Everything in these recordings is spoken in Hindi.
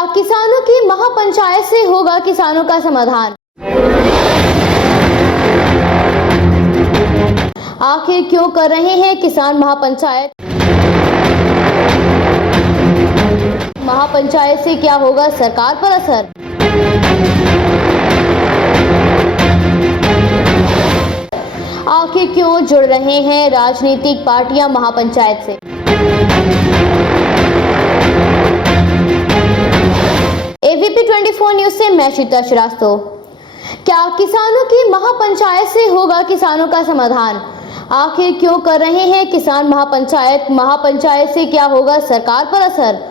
क्या किसानों की महापंचायत से होगा किसानों का समाधान? आखिर क्यों कर रहे हैं किसान महापंचायत? महापंचायत से क्या होगा सरकार पर असर? आखिर क्यों जुड़ रहे हैं राजनीतिक पार्टियां महापंचायत से? एबीपी 24 न्यूज से मैं श्वेता श्रीवास्तव। क्या किसानों की महापंचायत से होगा किसानों का समाधान? आखिर क्यों कर रहे हैं किसान महापंचायत? महापंचायत से क्या होगा सरकार पर असर?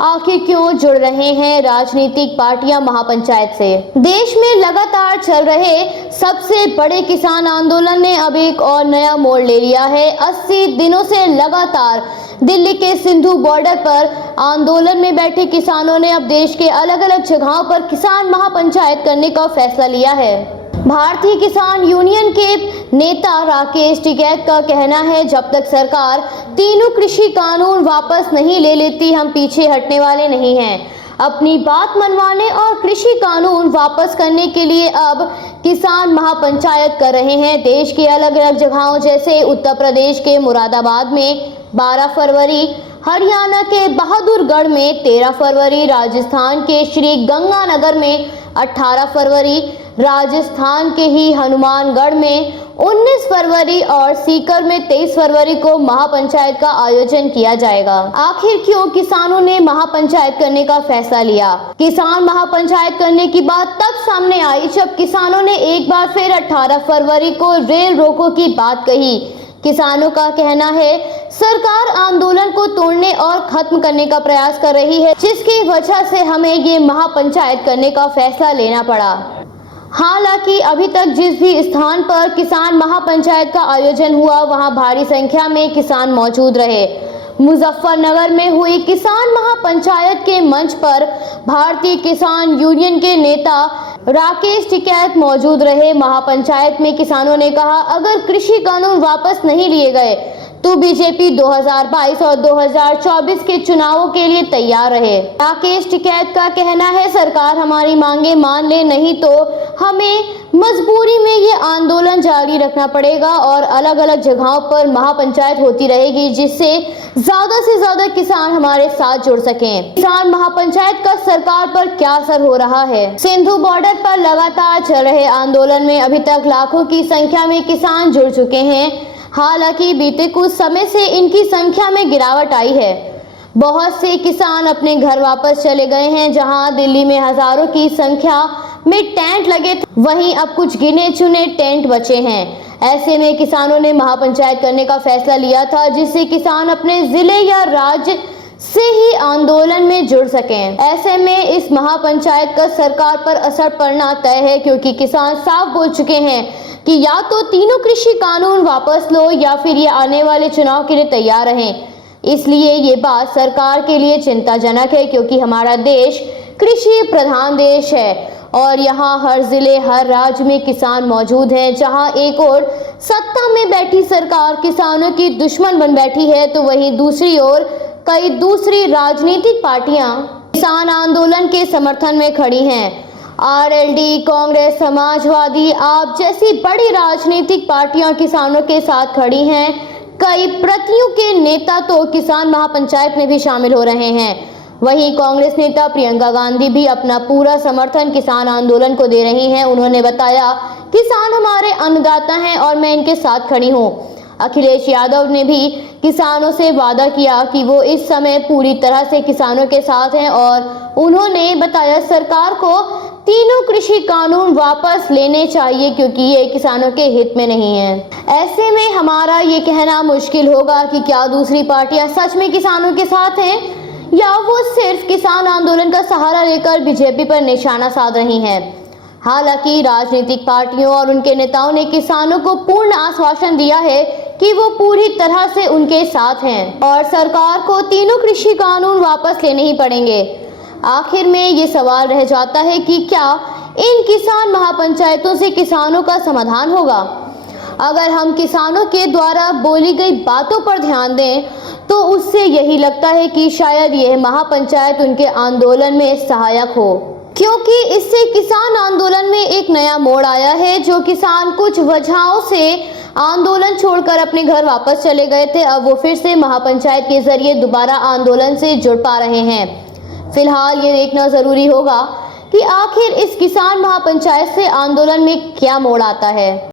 आखिर क्यों जुड़ रहे हैं राजनीतिक पार्टियां महापंचायत से? देश में लगातार चल रहे सबसे बड़े किसान आंदोलन ने अब एक और नया मोड़ ले लिया है। 80 दिनों से लगातार दिल्ली के सिंधु बॉर्डर पर आंदोलन में बैठे किसानों ने अब देश के अलग अलग जगहों पर किसान महापंचायत करने का फैसला लिया है। भारतीय किसान यूनियन के नेता राकेश टिकैत का कहना है, जब तक सरकार तीनों कृषि कानून वापस नहीं ले लेती, हम पीछे हटने वाले नहीं हैं। अपनी बात मनवाने और कृषि कानून वापस करने के लिए अब किसान महापंचायत कर रहे हैं। देश के अलग अलग जगहों जैसे उत्तर प्रदेश के मुरादाबाद में 12 फरवरी, हरियाणा के बहादुरगढ़ में 13 फरवरी, राजस्थान के श्री गंगानगर में 18 फरवरी, राजस्थान के ही हनुमानगढ़ में 19 फरवरी और सीकर में 23 फरवरी को महापंचायत का आयोजन किया जाएगा। आखिर क्यों किसानों ने महापंचायत करने का फैसला लिया? किसान महापंचायत करने की बात तब सामने आई जब किसानों ने एक बार फिर 18 फरवरी को रेल रोको की बात कही। किसानों का कहना है, सरकार आंदोलन को तोड़ने और खत्म करने का प्रयास कर रही है, जिसकी वजह से हमें ये महापंचायत करने का फैसला लेना पड़ा। हालांकि अभी तक जिस भी स्थान पर किसान महापंचायत का आयोजन हुआ वहां भारी संख्या में किसान मौजूद रहे। मुजफ्फरनगर में हुई किसान महापंचायत के मंच पर भारतीय किसान यूनियन के नेता राकेश टिकैत मौजूद रहे। महापंचायत में किसानों ने कहा, अगर कृषि कानून वापस नहीं लिए गए तो बीजेपी 2022 और 2024 के चुनावों के लिए तैयार रहे। राकेश टिकैत का कहना है, सरकार हमारी मांगे मान ले, नहीं तो हमें मजबूरी में ये आंदोलन जारी रखना पड़ेगा और अलग अलग जगहों पर महापंचायत होती रहेगी, जिससे ज्यादा से ज्यादा किसान हमारे साथ जुड़ सकें। किसान महापंचायत का सरकार पर क्या असर हो रहा है? सिंधु बॉर्डर पर लगातार चल रहे आंदोलन में अभी तक लाखों की संख्या में किसान जुड़ चुके हैं। हालांकि बीते कुछ समय से इनकी संख्या में गिरावट आई है। बहुत से किसान अपने घर वापस चले गए हैं। जहां दिल्ली में हजारों की संख्या में टेंट लगे थे, वहीं अब कुछ गिने चुने टेंट बचे हैं। ऐसे में किसानों ने महापंचायत करने का फैसला लिया था, जिससे किसान अपने जिले या राज्य से ही आंदोलन में जुड़ सकें। ऐसे में इस महापंचायत का सरकार पर असर पड़ना तय है, क्योंकि किसान साफ बोल चुके हैं कि या तो तीनों कृषि कानून वापस लो या फिर ये आने वाले चुनाव के लिए तैयार रहें। इसलिए ये बात सरकार के लिए चिंताजनक है, क्योंकि हमारा देश कृषि प्रधान देश है और यहाँ हर जिले हर राज्य में किसान मौजूद हैं। जहाँ एक ओर सत्ता में बैठी सरकार किसानों की दुश्मन बन बैठी है, तो वहीं दूसरी ओर कई दूसरी राजनीतिक पार्टियां किसान आंदोलन के समर्थन में खड़ी हैं। आरएलडी, कांग्रेस, समाजवादी, आप जैसी बड़ी राजनीतिक पार्टियां किसानों के साथ खड़ी हैं। कई प्रतियों के नेता तो किसान महापंचायत में भी शामिल हो रहे हैं। वहीं कांग्रेस नेता प्रियंका गांधी भी अपना पूरा समर्थन किसान आंदोलन को दे रही हैं। उन्होंने बताया, किसान हमारे अन्नदाता हैं और मैं इनके साथ खड़ी हूं। अखिलेश यादव ने भी किसानों से वादा किया कि वो इस समय पूरी तरह से किसानों के साथ हैं और उन्होंने बताया, सरकार को तीनों कृषि कानून वापस लेने चाहिए, क्योंकि ये किसानों के हित में नहीं है। ऐसे में हमारा ये कहना मुश्किल होगा कि क्या दूसरी पार्टियां सच में किसानों के साथ हैं या वो सिर्फ किसान आंदोलन का सहारा लेकर बीजेपी पर निशाना साध रही हैं। हालांकि राजनीतिक पार्टियों और उनके नेताओं ने किसानों को पूर्ण आश्वासन दिया है कि वो पूरी तरह से उनके साथ हैं और सरकार को तीनों कृषि कानून वापस लेने ही पड़ेंगे। आखिर में ये सवाल रह जाता है कि क्या इन किसान महापंचायतों से किसानों का समाधान होगा? अगर हम किसानों के द्वारा बोली गई बातों पर ध्यान दें तो उससे यही लगता है कि शायद यह महापंचायत उनके आंदोलन में सहायक हो, क्योंकि इससे किसान आंदोलन में एक नया मोड़ आया है। जो किसान कुछ वजहों से आंदोलन छोड़कर अपने घर वापस चले गए थे, अब वो फिर से महापंचायत के जरिए दोबारा आंदोलन से जुड़ पा रहे हैं। फिलहाल ये देखना जरूरी होगा कि आखिर इस किसान महापंचायत से आंदोलन में क्या मोड़ आता है।